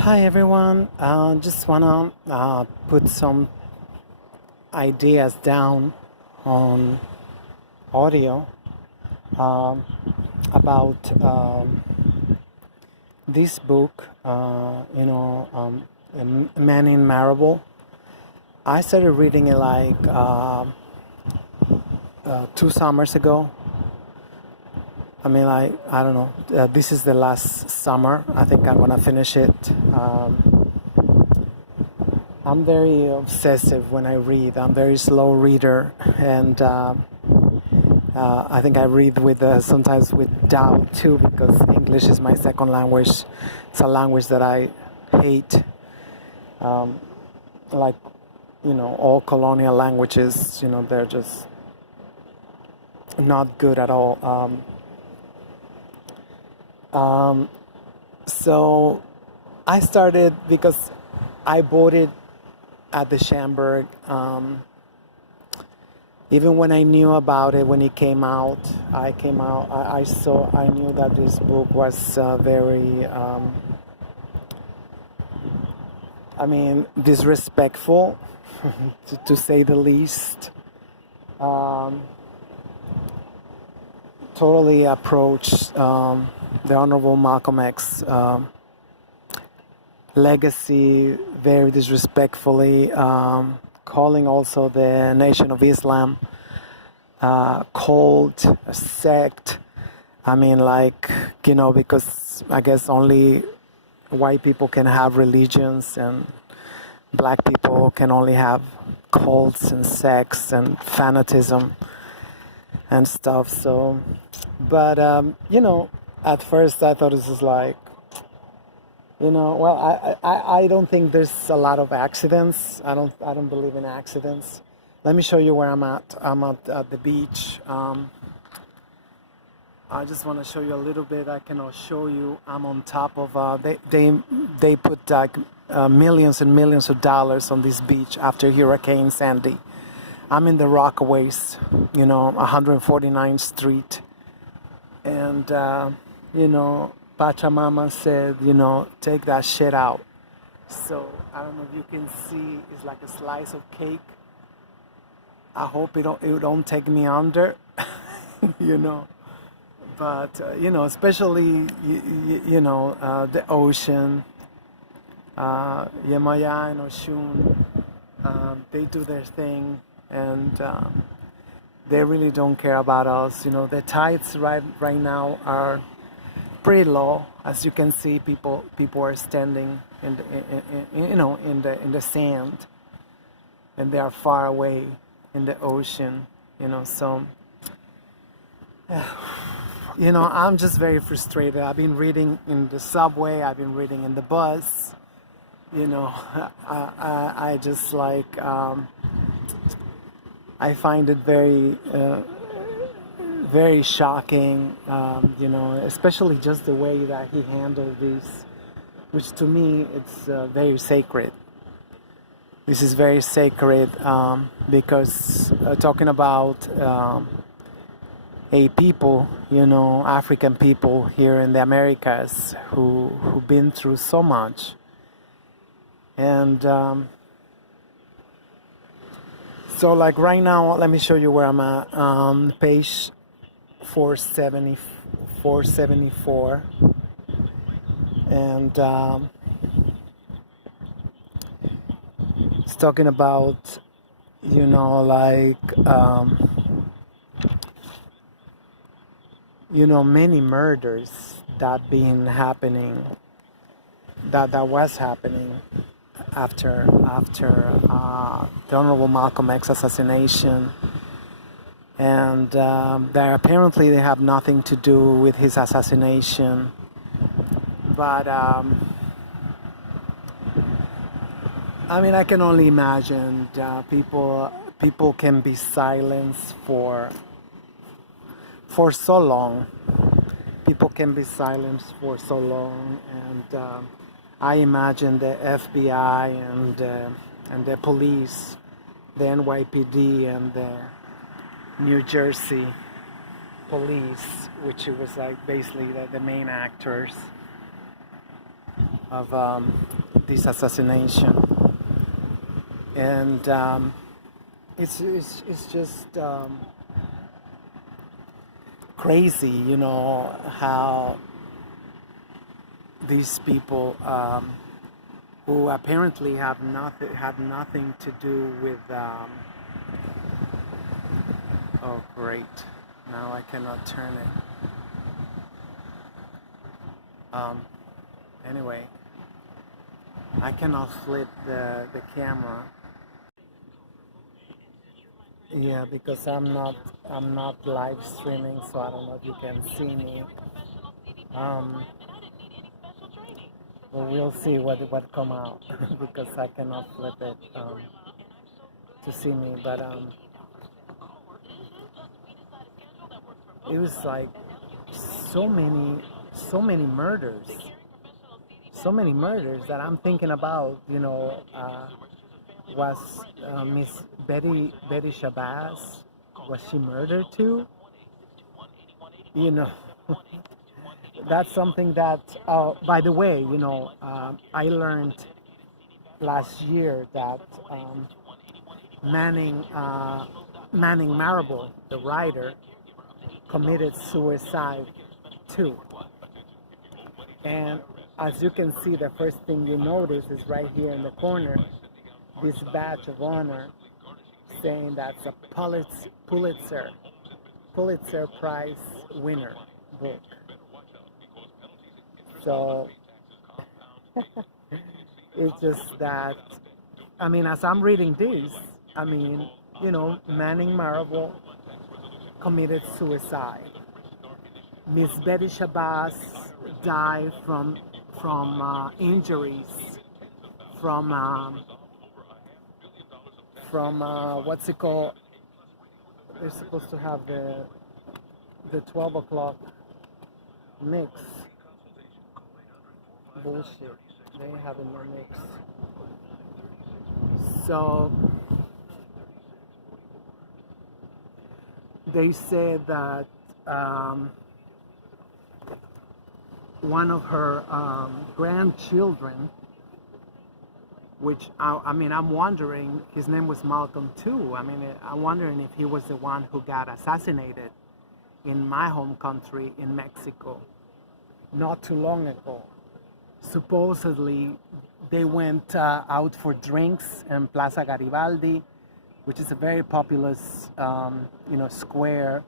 Hi everyone. Just wanna put some ideas down on audio um, about this book. Man in Marble. I started reading it like 2 summers ago. I don't know. This is the last summer. I think I'm gonna finish it. I'm very obsessive when I read. I'm a very slow reader, and I think I read with sometimes with doubt too, because English is my second language. It's a language that I hate. Um, like, all colonial languages, they're just not good at all. So I started because I bought it at the Schamberg. Even when I knew about it when it came out, I knew that this book was very, disrespectful, to say the least. Totally approached the Honorable Malcolm X legacy very disrespectfully, calling also the Nation of Islam cult, a sect. Because I guess only white people can have religions and black people can only have cults and sects and fanatism and stuff. So, but at first I thought this was like, I don't think there's a lot of accidents. I don't believe in accidents. Let me show you where I'm at. I'm at the beach. I just want to show you a little bit. I cannot show you. I'm on top of. They put like millions and millions of dollars on this beach after Hurricane Sandy. I'm in the Rockaways, 149th Street, and Pachamama said, take that shit out. So I don't know if you can see. It's like a slice of cake. I hope it don't take me under, But especially the ocean, Yemaya and Oshun, they do their thing, and they really don't care about us. The tides right now are pretty low. As you can see, people are standing in the sand, and they are far away in the ocean. So. I'm just very frustrated. I've been reading in the subway. I've been reading in the bus. I just like. I find it very, very shocking. Especially just the way that he handled this, which to me it's very sacred. This is very sacred because talking about. A people, African people here in the Americas who've been through so much. And so like right now, let me show you where I'm at. Page 474. And it's talking about, many murders that was happening after the Honorable Malcolm X assassination, and that apparently they have nothing to do with his assassination, but I can only imagine people can be silenced for so long. People can be silenced for so long, and I imagine the FBI and the police, the NYPD and the New Jersey police, which was like basically the main actors. of this assassination, and it's just crazy, you know, how these people who apparently had nothing to do with oh great, now I cannot turn it. Anyway, I cannot flip the camera. Yeah, because I'm not live streaming, so I don't know if you can see me. But we'll see what come out because I cannot flip it to see me. But it was like so many murders, so many murders that I'm thinking about. You know, was Miss Betty Shabazz, was she murdered too? You know. That's something that, by the way, you know, I learned last year that Manning Marable, the writer, committed suicide too. And as you can see, the first thing you notice is right here in the corner, this badge of honor saying that's a Pulitzer Prize winner book. So it's just that, I mean, as I'm reading this, I mean, you know, Manning Marable committed suicide. Miss Betty Shabazz died from injuries, from what's it called? They're supposed to have the 12 o'clock mix. Bullshit. They ain't having no mix. So they said that one of her grandchildren, which I mean, I'm wondering, his name was Malcolm too. I mean, I'm wondering if he was the one who got assassinated in my home country, in Mexico, not too long ago. Supposedly, they went out for drinks in Plaza Garibaldi, which is a very populous, you know, square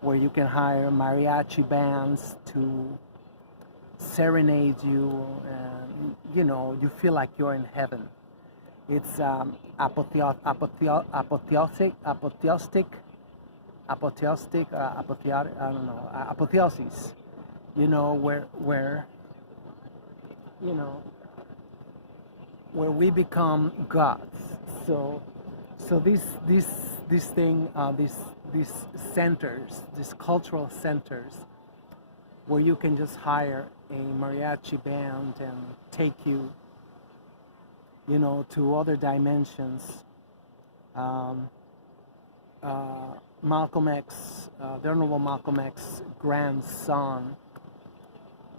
where you can hire mariachi bands to serenade you, and you know, you feel like you're in heaven. It's apotheosis, I don't know, apotheosis. You know, where you know, where we become gods. So this thing, these centers, these cultural centers, where you can just hire a mariachi band and take you, you know, to other dimensions. Malcolm X, the Honorable Malcolm X's grandson,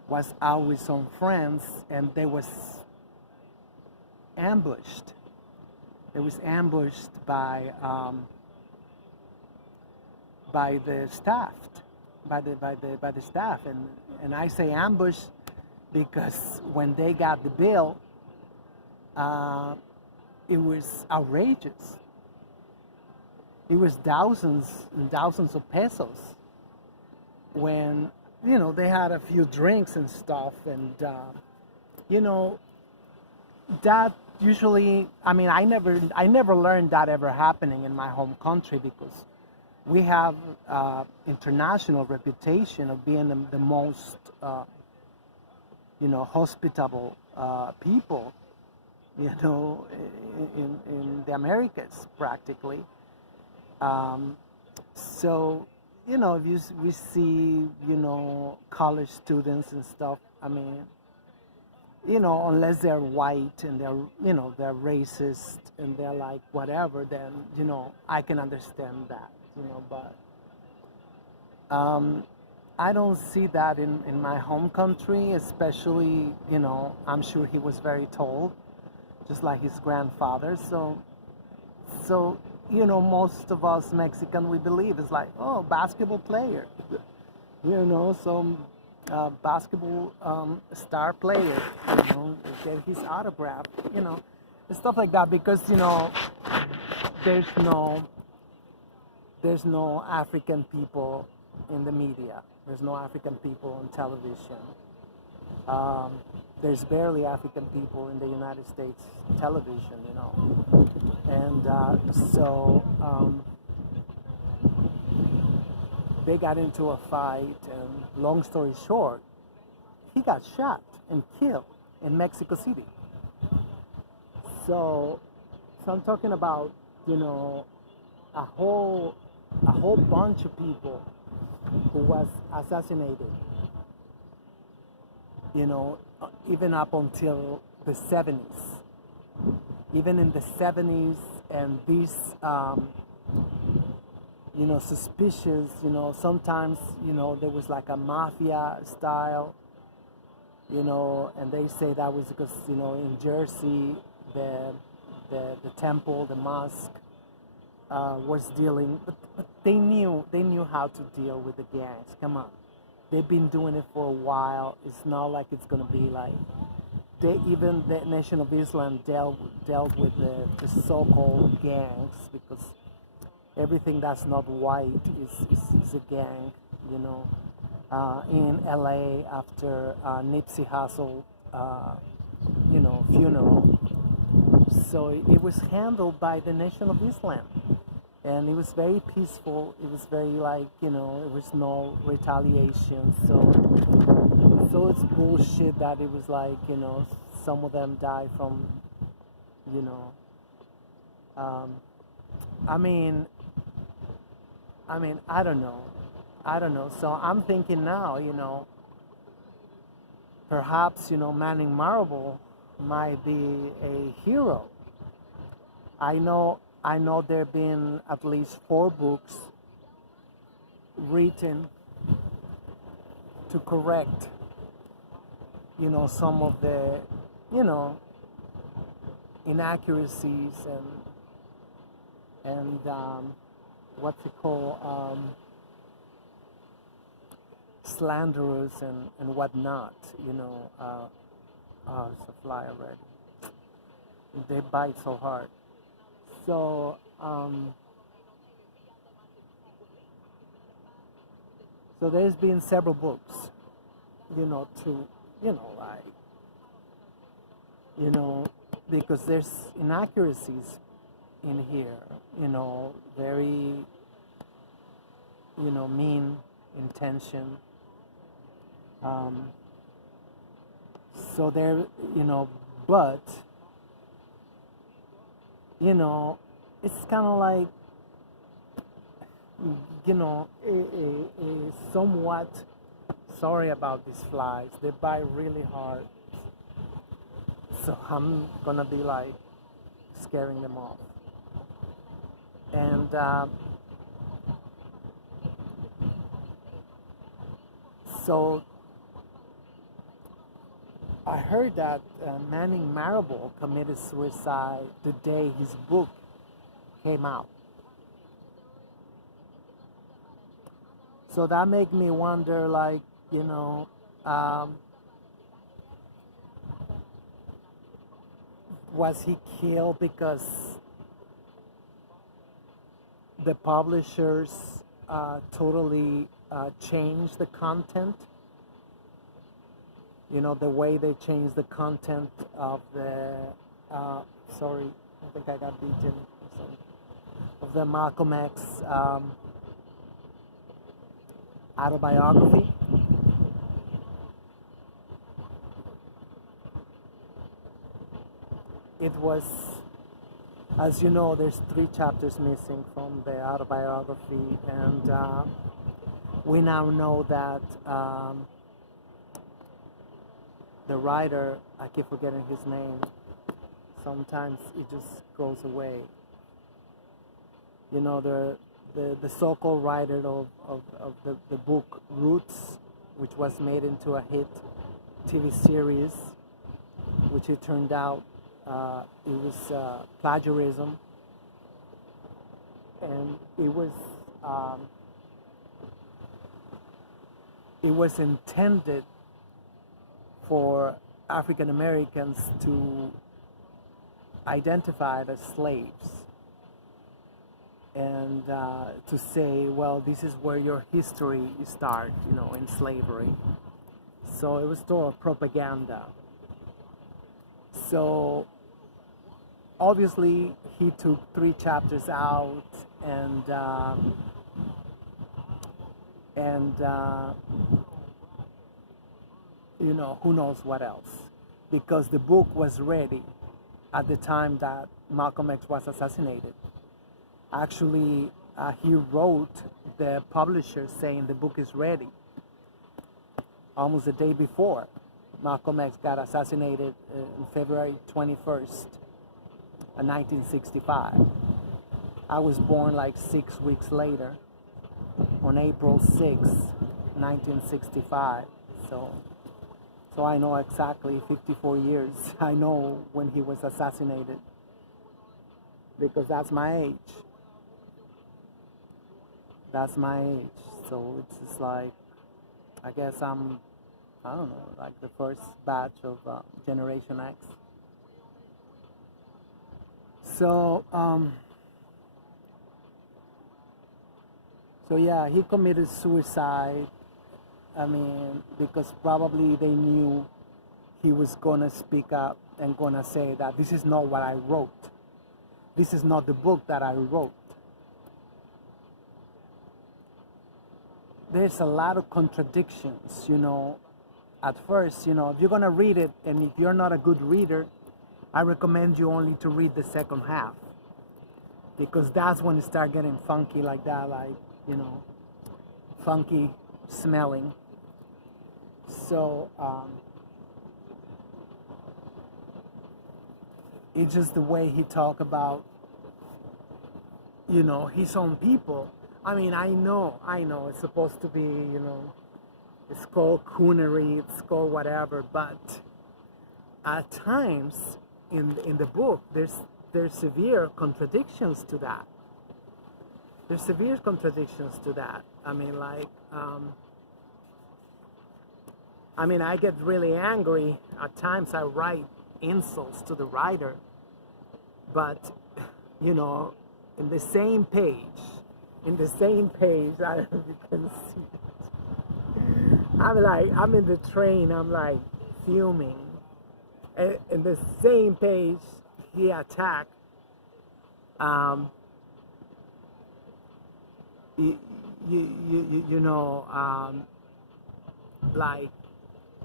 was out with some friends, and they was ambushed. It was ambushed by the staff, by the staff, and I say ambush because when they got the bill, it was outrageous. It was thousands and thousands of pesos. When, you know, they had a few drinks and stuff, and you know, that usually, I mean, I never learned that ever happening in my home country, because we have international reputation of being the most you know, hospitable people, you know, in the Americas practically. So, you know, if we see, you know, college students and stuff, I mean, you know, unless they're white and they're, you know, they're racist and they're like whatever, then, you know, I can understand that, you know, but I don't see that in my home country, especially, I'm sure he was very tall, just like his grandfather. So, most of us Mexican, we believe it's like, oh, basketball player, some basketball star player, get his autograph, and stuff like that, because, there's no there's no African people in the media. There's no African people on television. Um, there's barely African people in the United States television, And they got into a fight, and long story short, he got shot and killed in Mexico City. So, so I'm talking about, a whole bunch of people who was assassinated, even up until the 70s. Even in the 70s, and these, suspicious, sometimes, there was like a mafia style, and they say that was because, in Jersey, the temple, the mosque, was dealing, but they knew how to deal with the gangs. Come on, they've been doing it for a while. It's not like it's gonna be like even the Nation of Islam dealt with the so-called gangs, because everything that's not white is a gang. In LA, after Nipsey Hussle, funeral. So it was handled by the Nation of Islam, and it was very peaceful. It was very it was no retaliation. So it's bullshit that it was like, some of them died from, you know, um, I mean, I don't know. I don't know. So I'm thinking now, perhaps, Manning Marable might be a hero. I know there have been at least 4 books written to correct, some of the, you know, inaccuracies and what's it called, slanderers and whatnot, oh, it's a fly already. They bite so hard. So, so there's been several books, to, like, you know, because there's inaccuracies in here, very, mean intention. Um, so there, but, it's kind of like, somewhat sorry about these flies. They bite really hard. So I'm gonna be like scaring them off. And so I heard that Manning Marable committed suicide the day his book came out. So that made me wonder, like, was he killed because the publishers totally changed the content? The way they changed the content of the, sorry, I think I got beaten, sorry, of the Malcolm X autobiography. It was, as you know, there's 3 chapters missing from the autobiography, and we now know that the writer, I keep forgetting his name, sometimes it just goes away. the so-called writer of the book Roots, which was made into a hit TV series, which it turned out it was plagiarism, and it was intended for African Americans to identify as slaves and to say, well, this is where your history starts, you know, in slavery. So it was sort of propaganda. So obviously he took 3 chapters out, and you know, who knows what else, because the book was ready at the time that Malcolm X was assassinated. Actually, he wrote the publisher saying the book is ready almost the day before Malcolm X got assassinated on February 21st, 1965. I was born like 6 weeks later on April 6th, 1965. So I know exactly 54 years. I know when he was assassinated because that's my age. That's my age. So it's just like, I guess I don't know, like the first batch of Generation X. So, so yeah, he committed suicide. I mean, because probably they knew he was gonna speak up and gonna say that this is not what I wrote. This is not the book that I wrote. There's a lot of contradictions, you know. At first, you know, if you're gonna read it, and if you're not a good reader, I recommend you only to read the second half, because that's when it starts getting funky like that, like, you know, funky smelling. So it's just the way he talked about, you know, his own people. I mean, I know it's supposed to be, you know, it's called coonery, it's called whatever, but at times in the book there's severe contradictions to that. There's severe contradictions to that. I mean, like, I get really angry. At times I write insults to the writer, but, you know, in the same page, I don't know if you can see it. I'm in the train, I'm like fuming. And in the same page, he attacked, you know, like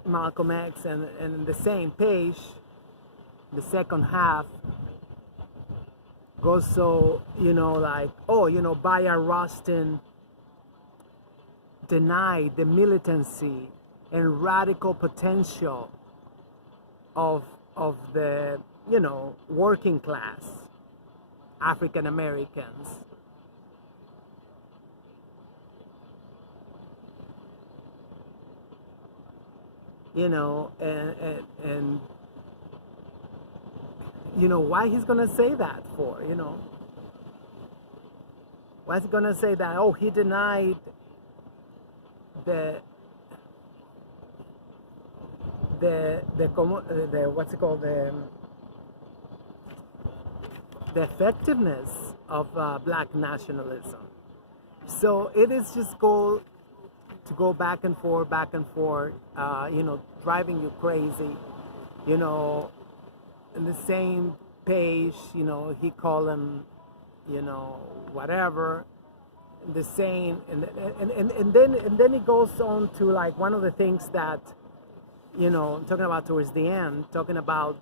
Malcolm X, and in the same page, the second half goes so, you know, like, oh, you know, Bayard Rustin denied the militancy and radical potential of the, you know, working class African Americans. You know, and you know, why he's gonna say that for, you know? Why is he gonna say that? Oh, he denied the what's it called, the effectiveness of black nationalism. So it is just go back and forth, you know, driving you crazy, you know. In the same page, you know, he called him, you know, whatever. The same, and then he goes on to, like, one of the things that, you know, I'm talking about towards the end, talking about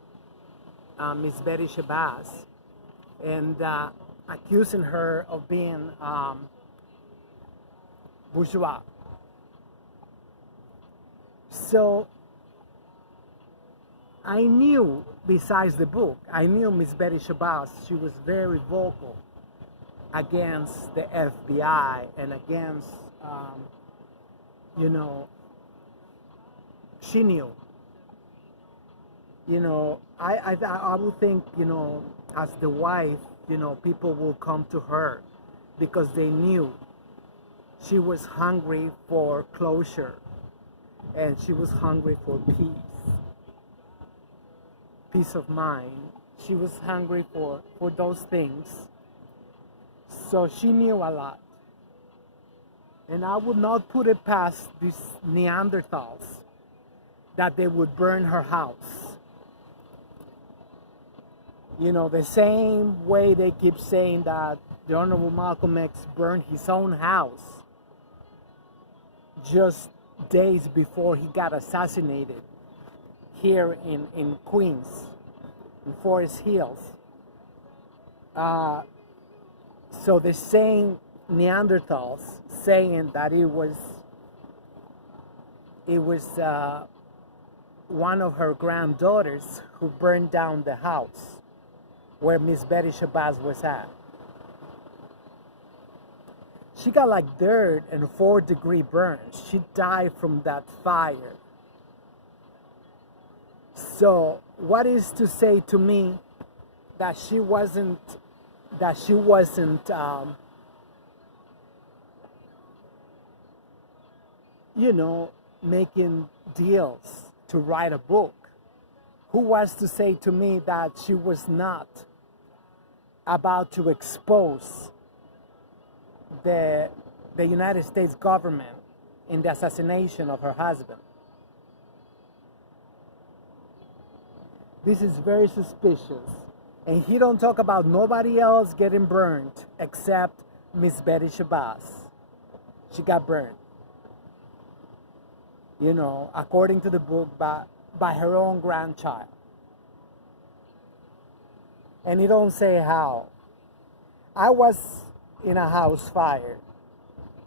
Miss Betty Shabazz, and accusing her of being bourgeois. So I knew, besides the book, I knew Miss Betty Shabazz. She was very vocal against the FBI and against, you know, she knew. You know, I would think, you know, as the wife, you know, people will come to her because they knew she was hungry for closure and she was hungry for peace of mind. She was hungry for those things. So she knew a lot. And I would not put it past these Neanderthals that they would burn her house. You know, the same way they keep saying that the Honorable Malcolm X burned his own house just days before he got assassinated here in Queens, in Forest Hills. So the same Neanderthals saying that it was one of her granddaughters who burned down the house where Miss Betty Shabazz was at. She got like dirt and 4-degree burns. She died from that fire. So what is to say to me that she wasn't you know, making deals to write a book? Who was to say to me that she was not about to expose the United States government in the assassination of her husband? This is very suspicious. And he don't talk about nobody else getting burned except Miss Betty Shabazz. She got burned. You know, according to the book, by her own grandchild. And he don't say how. I was in a house fire.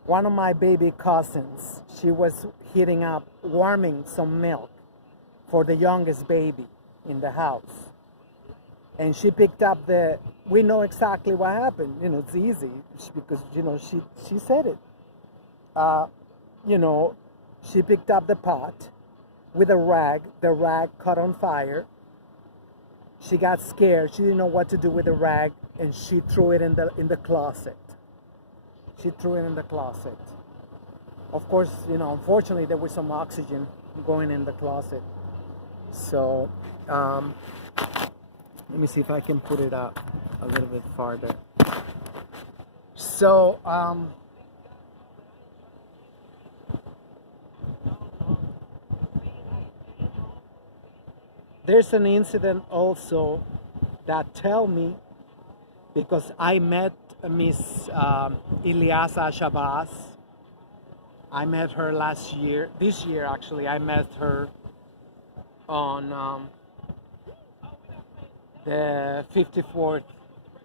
One of my baby cousins, she was heating up, warming some milk for the youngest baby in the house. And she picked up we know exactly what happened. You know, it's easy because, you know, she said it. You know, she picked up the pot with a rag. The rag caught on fire. She got scared. She didn't know what to do with the rag, and she threw it in the closet. She threw it in the closet. Of course, you know, unfortunately, there was some oxygen going in the closet. So, let me see if I can put it up a little bit farther. So, there's an incident also that tell me, because I met Miss Ilyasah Shabazz. I met her this year actually. I met her on the 54th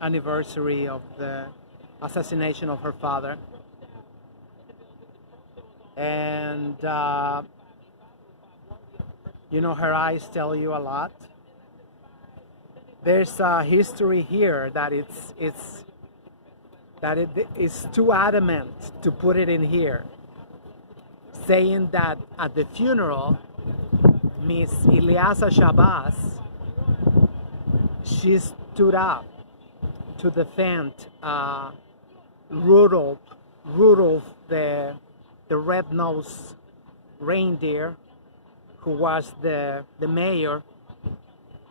anniversary of the assassination of her father. And you know, her eyes tell you a lot. There's a history here that it is too adamant to put it in here, saying that at the funeral, Miss Ilyasah Shabazz, she stood up to defend Rudolph, the red-nosed reindeer, who was the mayor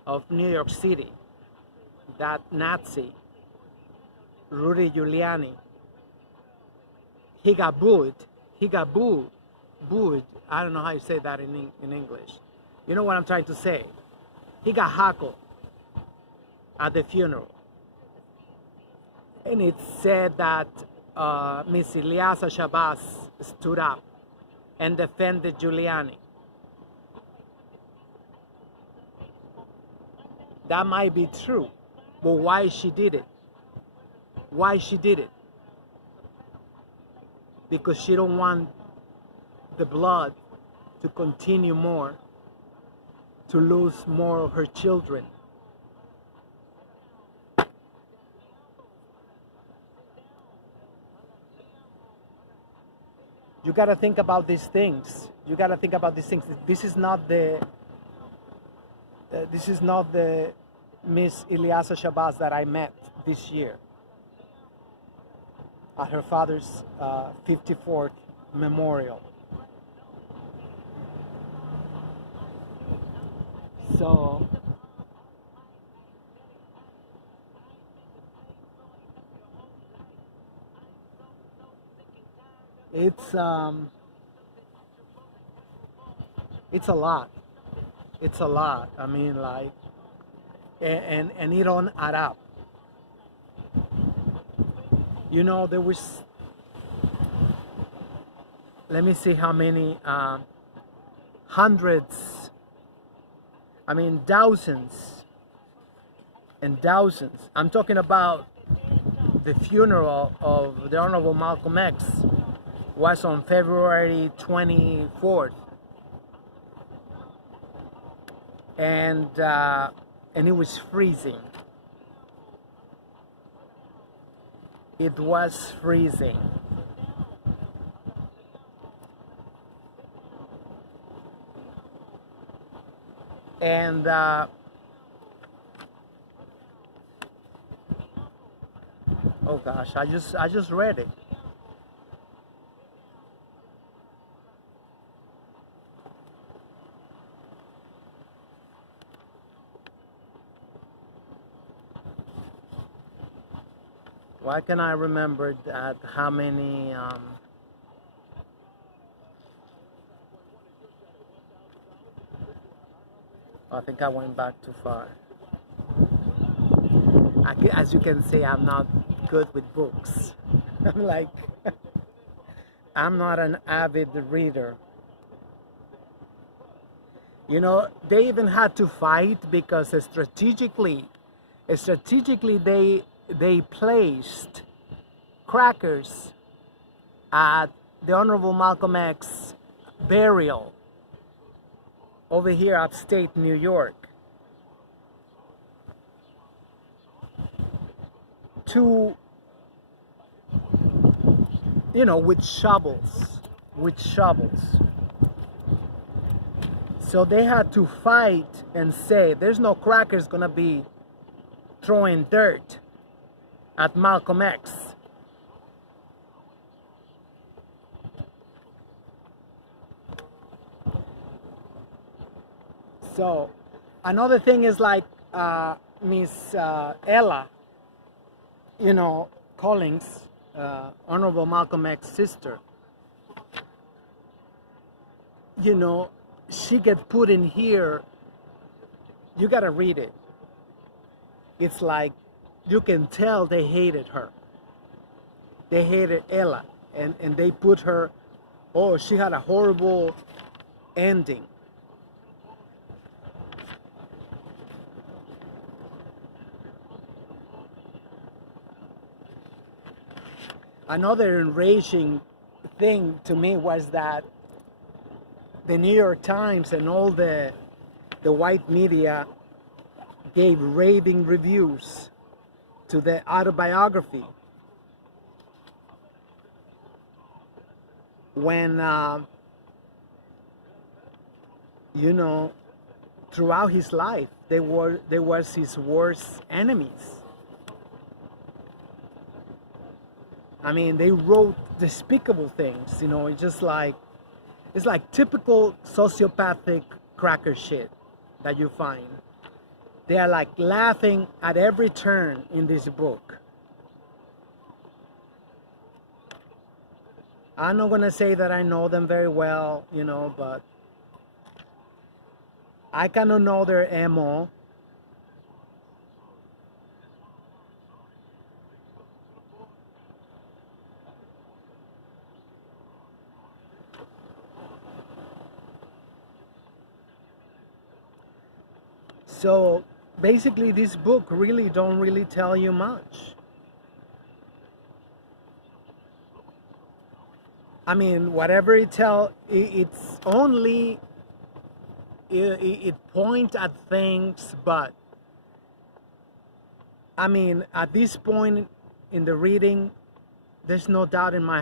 of New York City, that Nazi, Rudy Giuliani. He got booed. I don't know how you say that in English. You know what I'm trying to say. He got heckled at the funeral. And it said that Miss Ilyasah Shabazz stood up and defended Giuliani. That might be true, but why she did it? Why she did it? Because she don't want the blood to continue more, to lose more of her children. You got to think about these things. You got to think about these things. This is not the Miss Ilyasa Shabazz that I met this year at her father's 54th memorial. So it's a lot. It's a lot. I mean, like, and it don't add up. You know, there was, let me see how many, hundreds, I mean thousands and thousands. I'm talking about the funeral of the Honorable Malcolm X was on February 24th. And it was freezing. It was freezing. And oh gosh, I just read it. Why can I remember that? How many? I think I went back too far. As you can see, I'm not good with books. I'm like, I'm not an avid reader. You know, they even had to fight because strategically they placed crackers at the Honorable Malcolm X burial over here upstate New York to, you know, with shovels. So they had to fight and say, there's no crackers gonna be throwing dirt at Malcolm X. So another thing is like Miss Ella, you know, Collins, Honorable Malcolm X's sister, you know, she gets put in here. You gotta read it. It's like, you can tell they hated her. They hated Ella, and they put her, oh, she had a horrible ending. Another enraging thing to me was that the New York Times and all the white media gave raving reviews to the autobiography when you know, throughout his life they was his worst enemies. I mean, they wrote despicable things, you know. It's just like, it's like typical sociopathic cracker shit that you find. They are like laughing at every turn in this book. I'm not gonna say that I know them very well, you know, but I kind of know their MO. So basically this book really don't really tell you much. I mean, whatever it tell, it's only, it points at things, but I mean, at this point in the reading, there's no doubt in my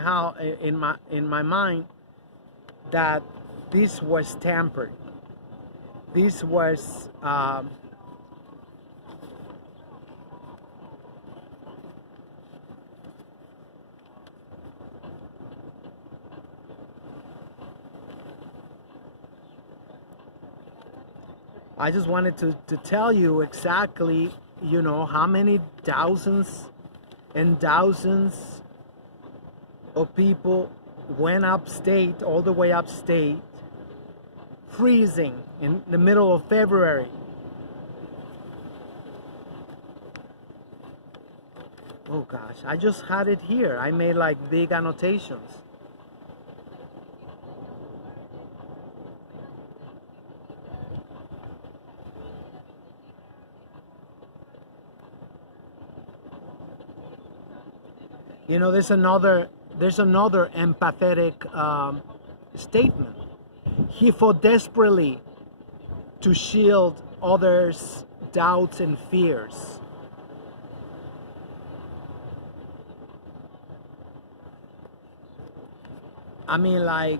mind that this was tampered. This was I just wanted to tell you exactly, you know, how many thousands and thousands of people went upstate, all the way upstate, freezing in the middle of February. Oh gosh, I just had it here. I made like big annotations. You know, there's another empathetic statement. He fought desperately to shield others' doubts and fears. I mean, like,